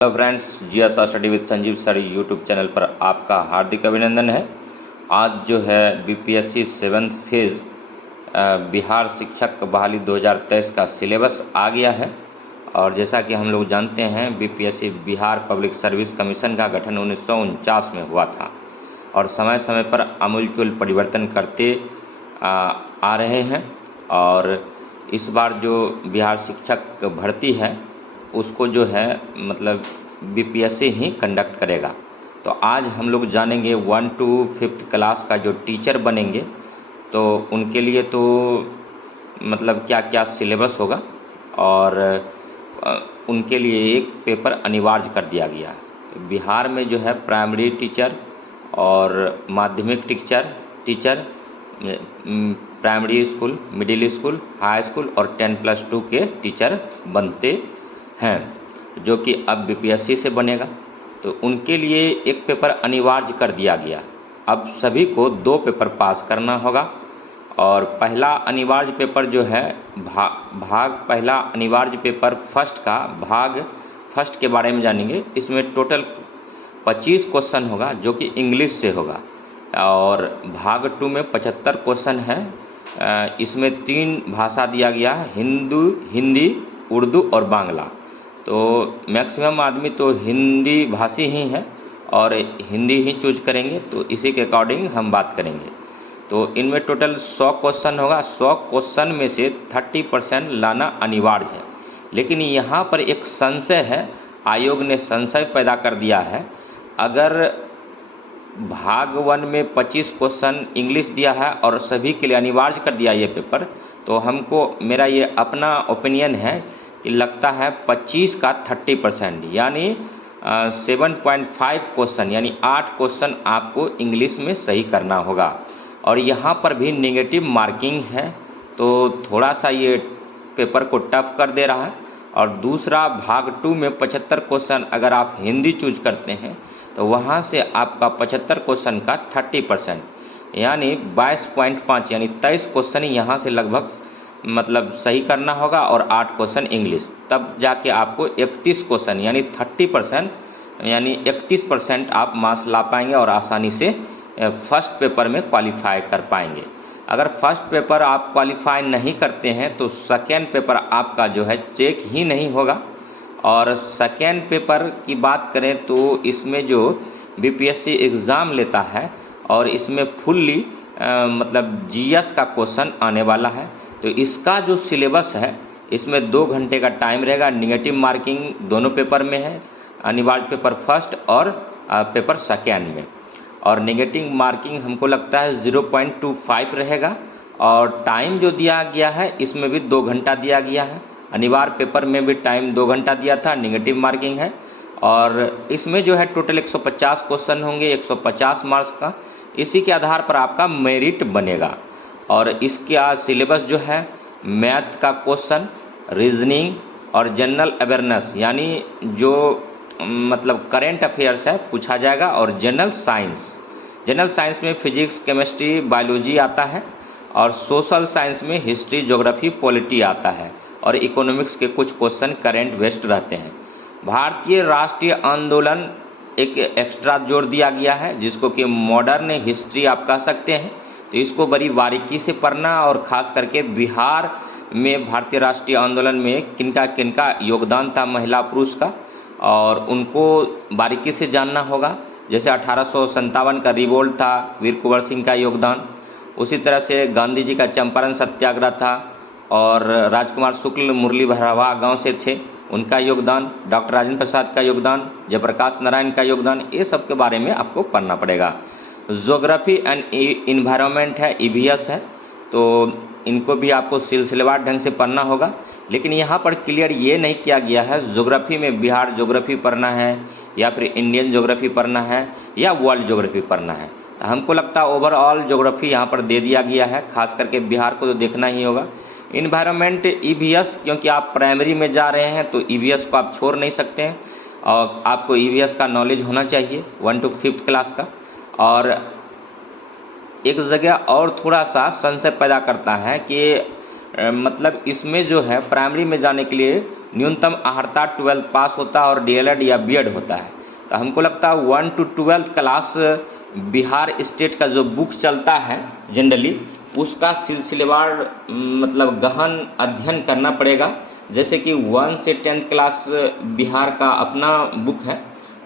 Hello friends, GS study with Sanjeev sir YouTube channel पर आपका हार्दिक अभिनंदन है। आज जो है बीपीएससी 7th फेज़ बिहार शिक्षक बहाली 2023 का सिलेबस आ गया है। और जैसा कि हम लोग जानते हैं, BPSC Bihar public service commission का गठन 1949 में हुआ था और समय समय पर आमूलचूल परिवर्तन करते आ रहे हैं। और इस बार जो बिहार शिक्षक भर्ती है उसको जो है मतलब बीपीएससी ही कंडक्ट करेगा। तो आज हम लोग जानेंगे 1 to 5th क्लास का जो टीचर बनेंगे तो उनके लिए तो मतलब क्या क्या सिलेबस होगा और उनके लिए एक पेपर अनिवार्य कर दिया गया है। तो बिहार में जो है प्राइमरी टीचर और माध्यमिक teacher primary school, middle school, high school और 10+2 के टीचर बनते हैं, जो कि अब बीपीएससी से बनेगा। तो उनके लिए एक पेपर अनिवार्य कर दिया गया। अब सभी को 2 पेपर पास करना होगा और पहला अनिवार्य पेपर जो है पहला अनिवार्य पेपर भाग फर्स्ट के बारे में जानेंगे। इसमें टोटल 25 क्वेश्चन होगा जो कि इंग्लिश से होगा और भाग 2 में 75 क्वेश्चन है। इसमें 3 भाषा दिया गया है, हिंदी, उर्दू और बांग्ला। तो मैक्सिमम आदमी तो हिंदी भाषी ही हैं और हिंदी ही चूज करेंगे, तो इसी के अकॉर्डिंग हम बात करेंगे। तो इनमें टोटल 100 क्वेश्चन होगा। 100 क्वेश्चन में से 30% लाना अनिवार्य है। लेकिन यहाँ पर एक संशय है, आयोग ने संशय पैदा कर दिया है। अगर भाग 1 में 25 क्वेश्चन इंग्लिश दिया है और सभी के लिए अनिवार्य कर दिया ये पेपर, तो मेरा ये अपना ओपिनियन है कि लगता है 25 का 30% यानी 7.5 क्वेश्चन यानी 8 क्वेश्चन आपको इंग्लिश में सही करना होगा। और यहाँ पर भी नेगेटिव मार्किंग है, तो थोड़ा सा ये पेपर को टफ कर दे रहा है। और दूसरा भाग 2 में 75 क्वेश्चन अगर आप हिंदी चूज करते हैं तो वहाँ से आपका 75 क्वेश्चन का 30% यानी 22.5 यानी 23 क्वेश्चन यहाँ से लगभग मतलब सही करना होगा और 8 क्वेश्चन इंग्लिश, तब जाके आपको 31 क्वेश्चन यानी 30% यानी 31% आप मार्क्स ला पाएंगे और आसानी से फर्स्ट पेपर में क्वालिफाई कर पाएंगे। अगर फर्स्ट पेपर आप क्वालिफाई नहीं करते हैं तो सेकेंड पेपर आपका जो है चेक ही नहीं होगा। और सेकेंड पेपर की बात करें तो इसमें जो बीपीएससी एग्ज़ाम लेता है और इसमें फुल्ली मतलब जीएस का क्वेश्चन आने वाला है। तो इसका जो सिलेबस है इसमें 2 घंटे का टाइम रहेगा। निगेटिव मार्किंग दोनों पेपर में है, अनिवार्य पेपर फर्स्ट और पेपर सेकेंड में। और नेगेटिव मार्किंग हमको लगता है 0.25 रहेगा। और टाइम जो दिया गया है इसमें भी 2 घंटा दिया गया है। अनिवार्य पेपर में भी टाइम 2 घंटा दिया था, नेगेटिव मार्किंग है। और इसमें जो है टोटल 150 क्वेश्चन होंगे, 150 मार्क्स का। इसी के आधार पर आपका मेरिट बनेगा। और इसका सिलेबस जो है मैथ का क्वेश्चन, रीजनिंग और जनरल अवेयरनेस यानी जो मतलब करेंट अफेयर्स है पूछा जाएगा। और जनरल साइंस में फिजिक्स, केमिस्ट्री, बायोलॉजी आता है। और सोशल साइंस में हिस्ट्री, ज्योग्राफी, पॉलिटी आता है। और इकोनॉमिक्स के कुछ क्वेश्चन करेंट बेस्ड रहते हैं। भारतीय राष्ट्रीय आंदोलन एक एक्स्ट्रा जोड़ दिया गया है, जिसको कि मॉडर्न हिस्ट्री आप कह सकते हैं। तो इसको बड़ी बारीकी से पढ़ना और ख़ास करके बिहार में भारतीय राष्ट्रीय आंदोलन में किनका योगदान था महिला पुरुष का, और उनको बारीकी से जानना होगा। जैसे 1857 का रिवोल्ट था, वीर कुंवर सिंह का योगदान। उसी तरह से गांधी जी का चंपारण सत्याग्रह था और राजकुमार शुक्ल मुरली भरावा गाँव से थे, उनका योगदान। डॉक्टर राजेंद्र प्रसाद का योगदान, जयप्रकाश नारायण का योगदान, ये सब के बारे में आपको पढ़ना पड़ेगा। ज्योग्राफी एंड इन्वायरमेंट है, ईवीएस है, तो इनको भी आपको सिलसिलेवार ढंग से पढ़ना होगा। लेकिन यहाँ पर क्लियर ये नहीं किया गया है ज्योग्राफी में बिहार ज्योग्राफी पढ़ना है या फिर इंडियन ज्योग्राफी पढ़ना है या वर्ल्ड ज्योग्राफी पढ़ना है। तो हमको लगता है ओवरऑल ज्योग्राफी यहाँ पर दे दिया गया है, खास करके बिहार को तो देखना ही होगा। इन्वायरमेंट, ईवीएस, क्योंकि आप प्राइमरी में जा रहे हैं तो ईवीएस को आप छोड़ नहीं सकते हैं और आपको ईवीएस का नॉलेज होना चाहिए 1 to 5th क्लास का। और एक जगह और थोड़ा सा संशय पैदा करता है कि मतलब इसमें जो है प्राइमरी में जाने के लिए न्यूनतम अर्हता 12th पास होता है और डीएलएड या बीएड होता है। तो हमको लगता है 1 to 12th class Bihar state का जो बुक चलता है जनरली, उसका सिलसिलेवार मतलब गहन अध्ययन करना पड़ेगा। जैसे कि 1 से 10th क्लास बिहार का अपना बुक है,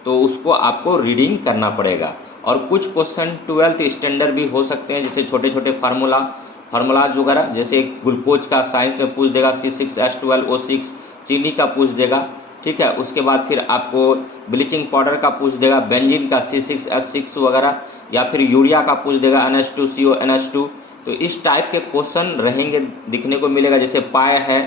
तो उसको आपको रीडिंग करना पड़ेगा। और कुछ क्वेश्चन 12th स्टैंडर्ड भी हो सकते हैं, जैसे छोटे छोटे फार्मूलाज वगैरह, जैसे ग्लूकोज का साइंस में पूछ देगा, C6H12O6, चीनी का पूछ देगा, ठीक है। उसके बाद फिर आपको ब्लीचिंग पाउडर का पूछ देगा, बेंजीन का C6H6 वगैरह, या फिर यूरिया का पूछ देगा NH2CO NH2। तो इस टाइप के क्वेश्चन रहेंगे, दिखने को मिलेगा। जैसे पाई है,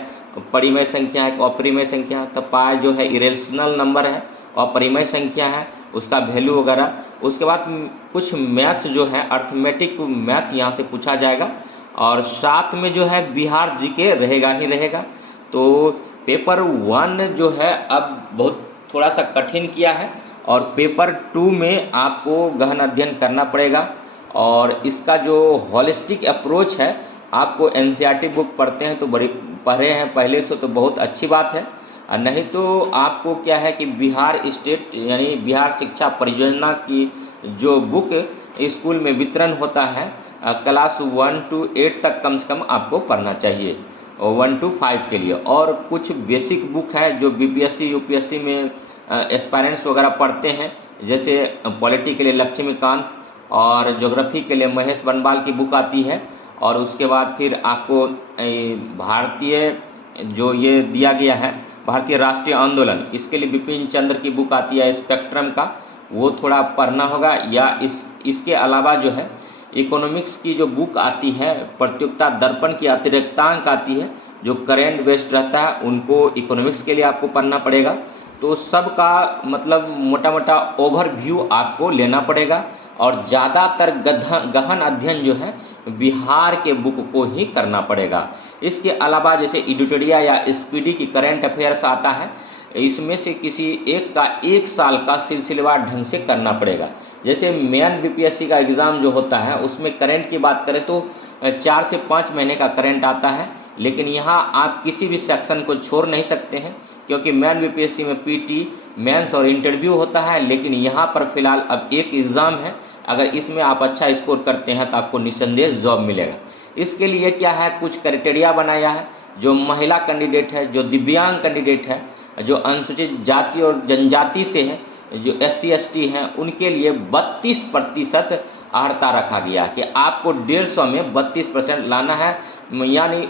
परिमेय संख्या है, अपरिमेय संख्या है। तो पाई जो है इरेशनल नंबर है, और परिमेय संख्या है, उसका वैल्यू वगैरह। उसके बाद कुछ मैथ्स जो है, अर्थमेटिक मैथ यहाँ से पूछा जाएगा। और साथ में जो है बिहार जीके रहेगा ही रहेगा। तो पेपर 1 जो है अब बहुत थोड़ा सा कठिन किया है, और पेपर 2 में आपको गहन अध्ययन करना पड़ेगा। और इसका जो हॉलिस्टिक अप्रोच है, आपको एनसीईआरटी बुक पढ़ते हैं तो पढ़े हैं पहले से तो बहुत अच्छी बात है, और नहीं तो आपको क्या है कि बिहार स्टेट यानी बिहार शिक्षा परियोजना की जो बुक स्कूल में वितरण होता है, क्लास 1 to 8 तक कम से कम आपको पढ़ना चाहिए, 1 to 5 के लिए। और कुछ बेसिक बुक है जो बीपीएससी यूपीएससी में एस्पायरेंट्स वगैरह पढ़ते हैं, जैसे पॉलिटी के लिए लक्ष्मीकांत, और ज्योग्राफी के लिए महेश बनवाल की बुक आती है। और उसके बाद फिर आपको भारतीय जो ये दिया गया है भारतीय राष्ट्रीय आंदोलन, इसके लिए बिपिन चंद्र की बुक आती है स्पेक्ट्रम का, वो थोड़ा पढ़ना होगा। या इसके अलावा जो है इकोनॉमिक्स की जो बुक आती है, प्रतियोगिता दर्पण की अतिरिक्तांक आती है, जो करेंट बेस्ड रहता है, उनको इकोनॉमिक्स के लिए आपको पढ़ना पड़ेगा। तो सबका मतलब मोटा मोटा ओवरव्यू आपको लेना पड़ेगा। और ज़्यादातर गहन अध्ययन जो है बिहार के बुक को ही करना पड़ेगा। इसके अलावा जैसे एडिटोरिया या स्पीडी की करंट अफेयर्स आता है, इसमें से किसी एक का 1 साल का सिलसिलेवार ढंग से करना पड़ेगा। जैसे मेन बीपीएससी का एग्ज़ाम जो होता है, उसमें करंट की बात करें तो 4 से 5 महीने का करंट आता है, लेकिन यहाँ आप किसी भी सेक्शन को छोड़ नहीं सकते हैं, क्योंकि मेन बीपीएससी में पीटी, मेंस और इंटरव्यू होता है। लेकिन यहाँ पर फिलहाल अब एक एग्ज़ाम है, अगर इसमें आप अच्छा स्कोर करते हैं तो आपको निस्संदेह जॉब मिलेगा। इसके लिए क्या है, कुछ क्राइटेरिया बनाया है। जो महिला कैंडिडेट है, जो दिव्यांग कैंडिडेट है, जो अनुसूचित जाति और जनजाति से हैं, जो SC ST हैं, उनके लिए 32% अर्हता रखा गया कि आपको 150 में 32% लाना है। यानी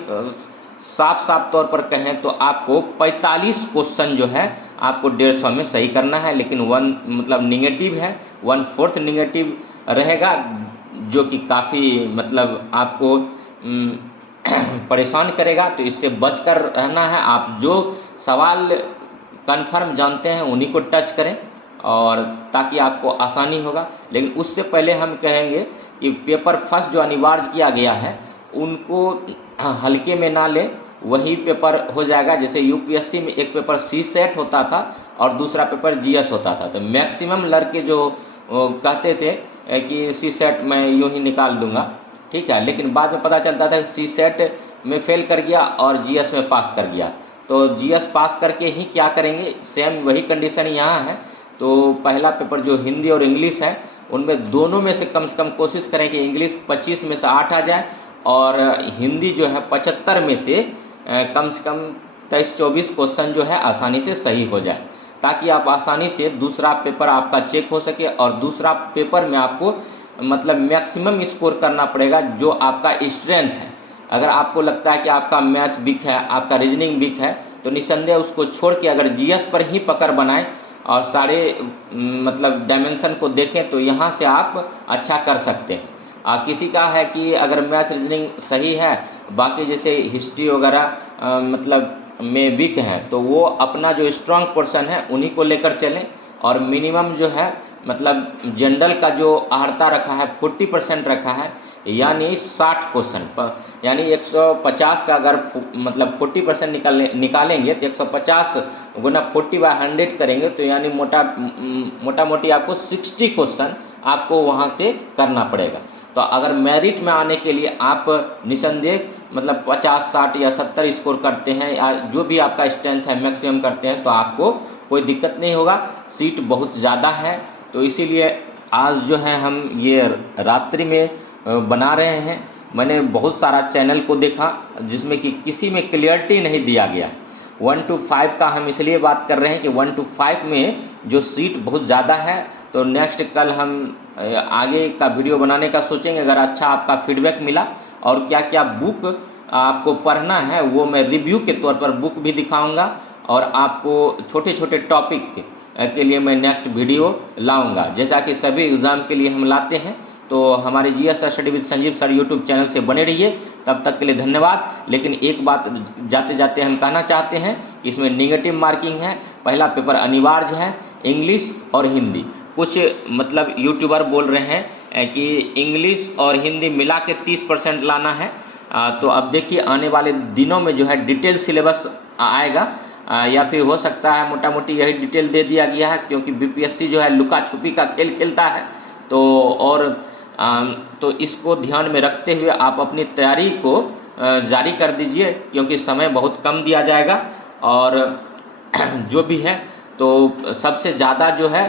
साफ तौर पर कहें तो आपको 45 क्वेश्चन जो है आपको 150 में सही करना है। लेकिन 1 मतलब निगेटिव है, 1/4 निगेटिव रहेगा, जो कि काफ़ी मतलब आपको परेशान करेगा। तो इससे बचकर रहना है। आप जो सवाल कन्फर्म जानते हैं उन्हीं को टच करें, और ताकि आपको आसानी होगा। लेकिन उससे पहले हम कहेंगे कि पेपर फर्स्ट जो अनिवार्य किया गया है, उनको हल्के में ना लें, वही पेपर हो जाएगा। जैसे यूपीएससी में एक पेपर CSET होता था और दूसरा पेपर GS होता था। तो मैक्सिमम लड़के जो कहते थे कि CSET मैं यूँ ही निकाल दूंगा, ठीक है, लेकिन बाद में पता चलता था कि CSET में फेल कर गया और GS में पास कर गया। तो GS पास करके ही क्या करेंगे, सेम वही कंडीशन यहाँ है। तो पहला पेपर जो हिंदी और इंग्लिश है, उनमें दोनों में से कम कोशिश करें कि इंग्लिश 25 में से 8 आ जाए, और हिंदी जो है 75 में से कम 23-24 क्वेश्चन जो है आसानी से सही हो जाए, ताकि आप आसानी से दूसरा पेपर आपका चेक हो सके। और दूसरा पेपर में आपको मतलब मैक्सिमम स्कोर करना पड़ेगा जो आपका स्ट्रेंथ है। अगर आपको लगता है कि आपका मैथ वीक है, आपका रीजनिंग वीक है, तो निस्संदेह उसको छोड़ के अगर GS पर ही पकड़ बनाएं और सारे मतलब डायमेंशन को देखें, तो यहाँ से आप अच्छा कर सकते हैं। किसी का है कि अगर मैथ रीजनिंग सही है, बाकी जैसे हिस्ट्री वगैरह मतलब में वीक हैं, तो वो अपना जो स्ट्रॉन्ग पोर्शन है उन्हीं को लेकर चलें। और मिनिमम जो है मतलब जनरल का जो अर्हता रखा है 40% रखा है, यानी 60 क्वेश्चन, यानी 150 का अगर मतलब 40% निकालेंगे तो 150 गुना 40/100 करेंगे, तो यानी मोटा मोटी आपको 60 क्वेश्चन आपको वहाँ से करना पड़ेगा। तो अगर मेरिट में आने के लिए आप निसंदेह मतलब 50, 60 या 70 स्कोर करते हैं या जो भी आपका स्ट्रेंथ है मैक्सिमम करते हैं तो आपको कोई दिक्कत नहीं होगा। सीट बहुत ज़्यादा है, तो इसीलिए आज जो है हम ये रात्रि में बना रहे हैं। मैंने बहुत सारा चैनल को देखा जिसमें कि किसी में क्लियरिटी नहीं दिया गया है। 1 to 5 का हम इसलिए बात कर रहे हैं कि 1 to 5 में जो सीट बहुत ज़्यादा है, तो नेक्स्ट कल हम आगे का वीडियो बनाने का सोचेंगे। अगर अच्छा आपका फीडबैक मिला और क्या क्या बुक आपको पढ़ना है वो मैं रिव्यू के तौर पर बुक भी दिखाऊंगा और आपको छोटे छोटे टॉपिक के लिए मैं नेक्स्ट वीडियो लाऊंगा, जैसा कि सभी एग्ज़ाम के लिए हम लाते हैं। तो हमारे GS study with Sanjeev sir YouTube channel से बने रहिए। तब तक के लिए धन्यवाद। लेकिन एक बात जाते जाते हम कहना चाहते हैं कि इसमें नेगेटिव मार्किंग है। पहला पेपर अनिवार्य है, इंग्लिश और हिंदी। कुछ मतलब यूट्यूबर बोल रहे हैं कि इंग्लिश और हिंदी मिला के 30% लाना है। तो अब देखिए आने वाले दिनों में जो है डिटेल सिलेबस आएगा या फिर हो सकता है मोटा मोटी यही डिटेल दे दिया गया है, क्योंकि बीपीएससी जो है लुका छुपी का खेल खेलता है। तो इसको ध्यान में रखते हुए आप अपनी तैयारी को जारी कर दीजिए, क्योंकि समय बहुत कम दिया जाएगा। और जो भी है तो सबसे ज़्यादा जो है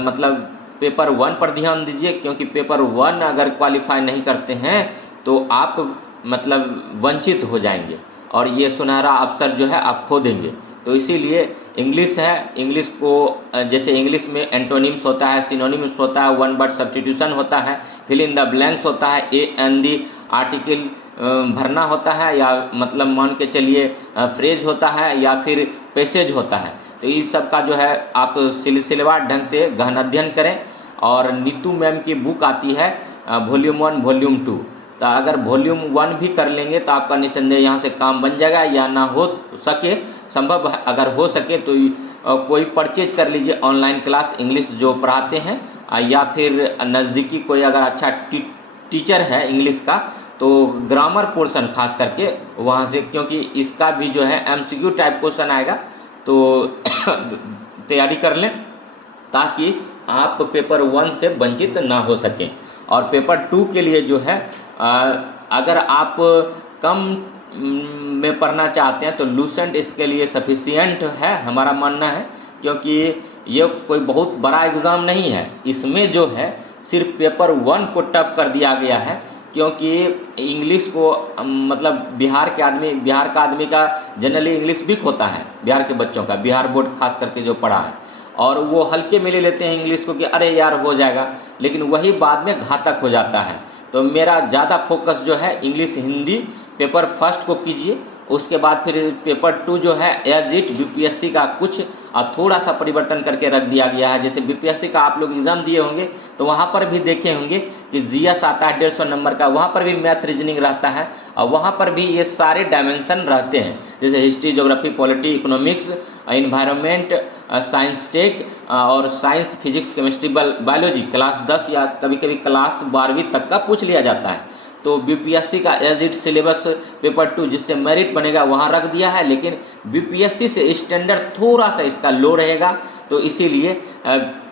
मतलब पेपर 1 पर ध्यान दीजिए, क्योंकि पेपर 1 अगर क्वालिफाई नहीं करते हैं तो आप मतलब वंचित हो जाएंगे और ये सुनहरा अवसर जो है आप खो देंगे। तो इसीलिए इंग्लिश है, इंग्लिश को जैसे इंग्लिश में एंटोनिम्स होता है, सिनोनिम्स होता है, वन वर्ड सब्स्टिट्यूशन होता है, फिल इन द ब्लैंक्स होता है, ए एन दी आर्टिकल भरना होता है, या मतलब मान के चलिए फ्रेज होता है या फिर पैसेज होता है। तो इस सब का जो है आप सिलसिलेवार ढंग से गहन अध्ययन करें। और नीतू मैम की बुक आती है वॉल्यूम 1 वॉल्यूम 2, तो अगर वॉल्यूम 1 भी कर लेंगे तो आपका निसंदेह यहाँ से काम बन जाएगा। या ना हो सके, संभव अगर हो सके तो कोई परचेज कर लीजिए ऑनलाइन क्लास इंग्लिश जो पढ़ाते हैं, या फिर नज़दीकी कोई अगर अच्छा टीचर है इंग्लिश का तो ग्रामर पोर्शन खास करके वहाँ से, क्योंकि इसका भी जो है एमसीक्यू टाइप क्वेश्चन आएगा। तो तैयारी कर लें ताकि आप पेपर 1 से वंचित ना हो सकें। और पेपर 2 के लिए जो है अगर आप कम में पढ़ना चाहते हैं तो लूसेंट इसके लिए सफिशिएंट है, हमारा मानना है, क्योंकि ये कोई बहुत बड़ा एग्ज़ाम नहीं है। इसमें जो है सिर्फ पेपर 1 को टफ कर दिया गया है, क्योंकि इंग्लिश को मतलब बिहार का आदमी का जनरली इंग्लिश वीक होता है, बिहार के बच्चों का, बिहार बोर्ड खास करके जो पढ़ा है, और वो हल्के में ले लेते हैं इंग्लिश को कि अरे यार हो जाएगा, लेकिन वही बाद में घातक हो जाता है। तो मेरा ज़्यादा फोकस जो है इंग्लिश हिंदी पेपर 1 को कीजिए, उसके बाद फिर पेपर 2 जो है एज इट बीपीएससी का कुछ थोड़ा सा परिवर्तन करके रख दिया गया है। जैसे बीपीएससी का आप लोग एग्ज़ाम दिए होंगे तो वहाँ पर भी देखे होंगे कि जीएस आता है 150 नंबर का, वहाँ पर भी मैथ रीजनिंग रहता है और वहाँ पर भी ये सारे डायमेंशन रहते हैं, जैसे history, geography, polity, economics, environment, science tech और science, physics, chemistry, biology class 10 या कभी कभी क्लास 12वीं तक का पूछ लिया जाता है। तो बीपीएससी का एज इट सिलेबस पेपर 2 जिससे मेरिट बनेगा वहाँ रख दिया है, लेकिन बीपीएससी से स्टैंडर्ड थोड़ा सा इसका लो रहेगा। तो इसीलिए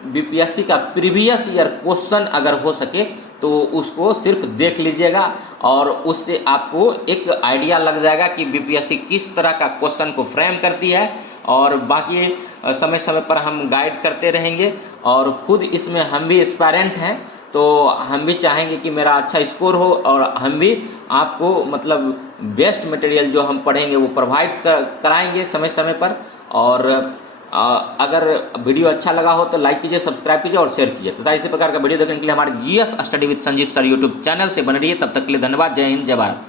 बीपीएससी का प्रीवियस ईयर क्वेश्चन अगर हो सके तो उसको सिर्फ देख लीजिएगा और उससे आपको एक आइडिया लग जाएगा कि बीपीएससी किस तरह का क्वेश्चन को फ्रेम करती है। और बाकी समय समय पर हम गाइड करते रहेंगे और खुद इसमें हम भी एस्पायरेंट हैं, तो हम भी चाहेंगे कि मेरा अच्छा स्कोर हो और हम भी आपको मतलब बेस्ट मटेरियल जो हम पढ़ेंगे वो प्रोवाइड कराएंगे समय समय पर। और अगर वीडियो अच्छा लगा हो तो लाइक कीजिए, सब्सक्राइब कीजिए और शेयर कीजिए तथा इसी प्रकार का वीडियो देखने के लिए हमारे GS study with Sanjeev sir YouTube channel से बने रहिए। तब तक के लिए धन्यवाद। जय हिंद, जय भारत।